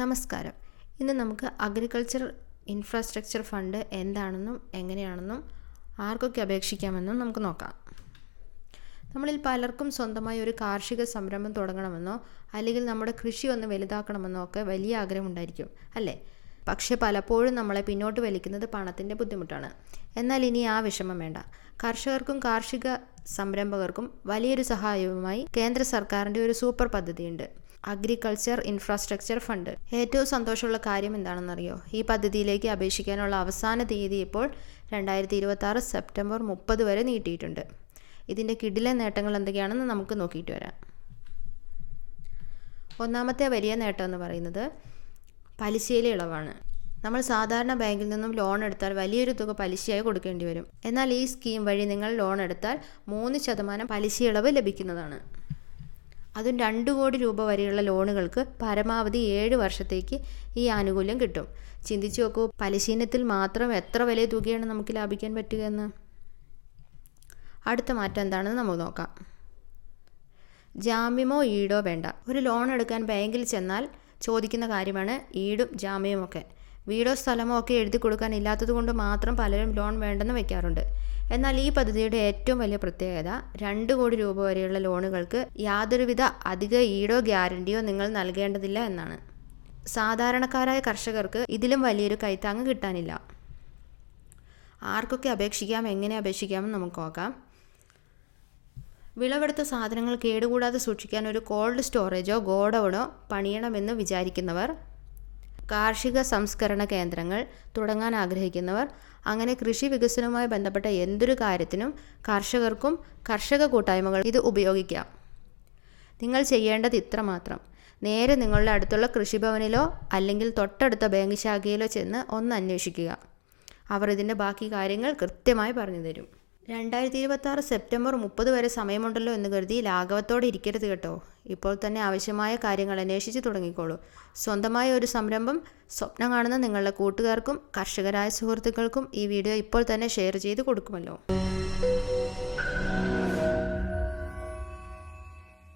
നമസ്കാരം. ഇന്ന് നമുക്ക് അഗ്രികൾച്ചർ ഇൻഫ്രാസ്ട്രക്ചർ ഫണ്ട് എന്താണെന്നും എങ്ങനെയാണെന്നും ആർക്കൊക്കെ അപേക്ഷിക്കാമെന്നും നമുക്ക് നോക്കാം. നമ്മളിൽ പലർക്കും സ്വന്തമായി ഒരു കാർഷിക സംരംഭം തുടങ്ങണമെന്നോ അല്ലെങ്കിൽ നമ്മുടെ കൃഷി ഒന്ന് വലുതാക്കണമെന്നോ ഒക്കെ വലിയ ആഗ്രഹമുണ്ടായിരിക്കും അല്ലേ? പക്ഷെ പലപ്പോഴും നമ്മളെ പിന്നോട്ട് വലിക്കുന്നത് പണത്തിൻ്റെ ബുദ്ധിമുട്ടാണ്. എന്നാൽ ഇനി ആ വിഷമം വേണ്ട. കർഷകർക്കും കാർഷിക സംരംഭകർക്കും വലിയൊരു സഹായവുമായി കേന്ദ്ര സർക്കാരിൻ്റെ ഒരു സൂപ്പർ പദ്ധതിയുണ്ട്, അഗ്രികൾച്ചർ ഇൻഫ്രാസ്ട്രക്ചർ ഫണ്ട്. ഏറ്റവും സന്തോഷമുള്ള കാര്യം എന്താണെന്നറിയോ? ഈ പദ്ധതിയിലേക്ക് അപേക്ഷിക്കാനുള്ള അവസാന തീയതി ഇപ്പോൾ 2026 സെപ്റ്റംബർ 30 വരെ നീട്ടിയിട്ടുണ്ട്. ഇതിൻ്റെ കിടിലൻ നേട്ടങ്ങൾ എന്തൊക്കെയാണെന്ന് നമുക്ക് നോക്കിയിട്ട് വരാം. ഒന്നാമത്തെ വലിയ നേട്ടം എന്ന് പറയുന്നത് പലിശയിലെ ഇളവാണ്. നമ്മൾ സാധാരണ ബാങ്കിൽ നിന്നും ലോൺ എടുത്താൽ വലിയൊരു തുക പലിശയായി കൊടുക്കേണ്ടി വരും. എന്നാൽ ഈ സ്കീം വഴി നിങ്ങൾ ലോൺ എടുത്താൽ 3% പലിശ ഇളവ് ലഭിക്കുന്നതാണ്. അതും 2 കോടി രൂപ വരെയുള്ള ലോണുകൾക്ക് പരമാവധി 7 വർഷത്തേക്ക് ഈ ആനുകൂല്യം കിട്ടും. ചിന്തിച്ചു നോക്കൂ, പലിശ ഇനത്തിൽ മാത്രം എത്ര വലിയ തുകയാണ് നമുക്ക് ലാഭിക്കാൻ പറ്റുക എന്ന്. അടുത്ത മാറ്റം എന്താണെന്ന് നമുക്ക് നോക്കാം. ജാമ്യമോ ഈടോ വേണ്ട. ഒരു ലോൺ എടുക്കാൻ ബാങ്കിൽ ചെന്നാൽ ചോദിക്കുന്ന കാര്യമാണ് ഈടും ജാമ്യവും ഒക്കെ. വീടോ സ്ഥലമോ ഒക്കെ എഴുതി കൊടുക്കാൻ ഇല്ലാത്തത് കൊണ്ട് മാത്രം പലരും ലോൺ വേണ്ടെന്ന് വെക്കാറുണ്ട്. എന്നാൽ ഈ പദ്ധതിയുടെ ഏറ്റവും വലിയ പ്രത്യേകത 2 കോടി രൂപ വരെയുള്ള ലോണുകൾക്ക് യാതൊരുവിധ അധിക ഈടോ ഗ്യാരണ്ടിയോ നിങ്ങൾ നൽകേണ്ടതില്ല എന്നാണ്. സാധാരണക്കാരായ കർഷകർക്ക് ഇതിലും വലിയൊരു കൈത്താങ്ങ് കിട്ടാനില്ല. ആർക്കൊക്കെ അപേക്ഷിക്കാം, എങ്ങനെ അപേക്ഷിക്കാമെന്ന് നമുക്ക് നോക്കാം. വിളവെടുത്ത സാധനങ്ങൾ കേടുകൂടാതെ സൂക്ഷിക്കാൻ ഒരു കോൾഡ് സ്റ്റോറേജോ ഗോഡൗണോ പണിയണമെന്ന് വിചാരിക്കുന്നവർ, കാർഷിക സംസ്കരണ കേന്ദ്രങ്ങൾ തുടങ്ങാൻ ആഗ്രഹിക്കുന്നവർ, അങ്ങനെ കൃഷി വികസനവുമായി ബന്ധപ്പെട്ട എന്തൊരു കാര്യത്തിനും കർഷകർക്കും കർഷക കൂട്ടായ്മകൾ ഇത് ഉപയോഗിക്കാം. നിങ്ങൾ ചെയ്യേണ്ടത് ഇത്ര മാത്രം: നേരെ നിങ്ങളുടെ അടുത്തുള്ള കൃഷിഭവനിലോ അല്ലെങ്കിൽ തൊട്ടടുത്ത ബാങ്ക് ശാഖയിലോ ചെന്ന് ഒന്ന് അന്വേഷിക്കുക. അവർ ഇതിൻ്റെ ബാക്കി കാര്യങ്ങൾ കൃത്യമായി പറഞ്ഞു തരും. 2026 സെപ്റ്റംബർ 30 വരെ സമയമുണ്ടല്ലോ എന്ന് കരുതി ലാഘവത്തോടെ ഇരിക്കരുത് കേട്ടോ. ഇപ്പോൾ തന്നെ ആവശ്യമായ കാര്യങ്ങൾ അന്വേഷിച്ച് തുടങ്ങിക്കോളൂ. സ്വന്തമായ ഒരു സംരംഭം സ്വപ്നം കാണുന്ന നിങ്ങളുടെ കൂട്ടുകാർക്കും കർഷകരായ സുഹൃത്തുക്കൾക്കും ഈ വീഡിയോ ഇപ്പോൾ തന്നെ ഷെയർ ചെയ്ത് കൊടുക്കുമല്ലോ.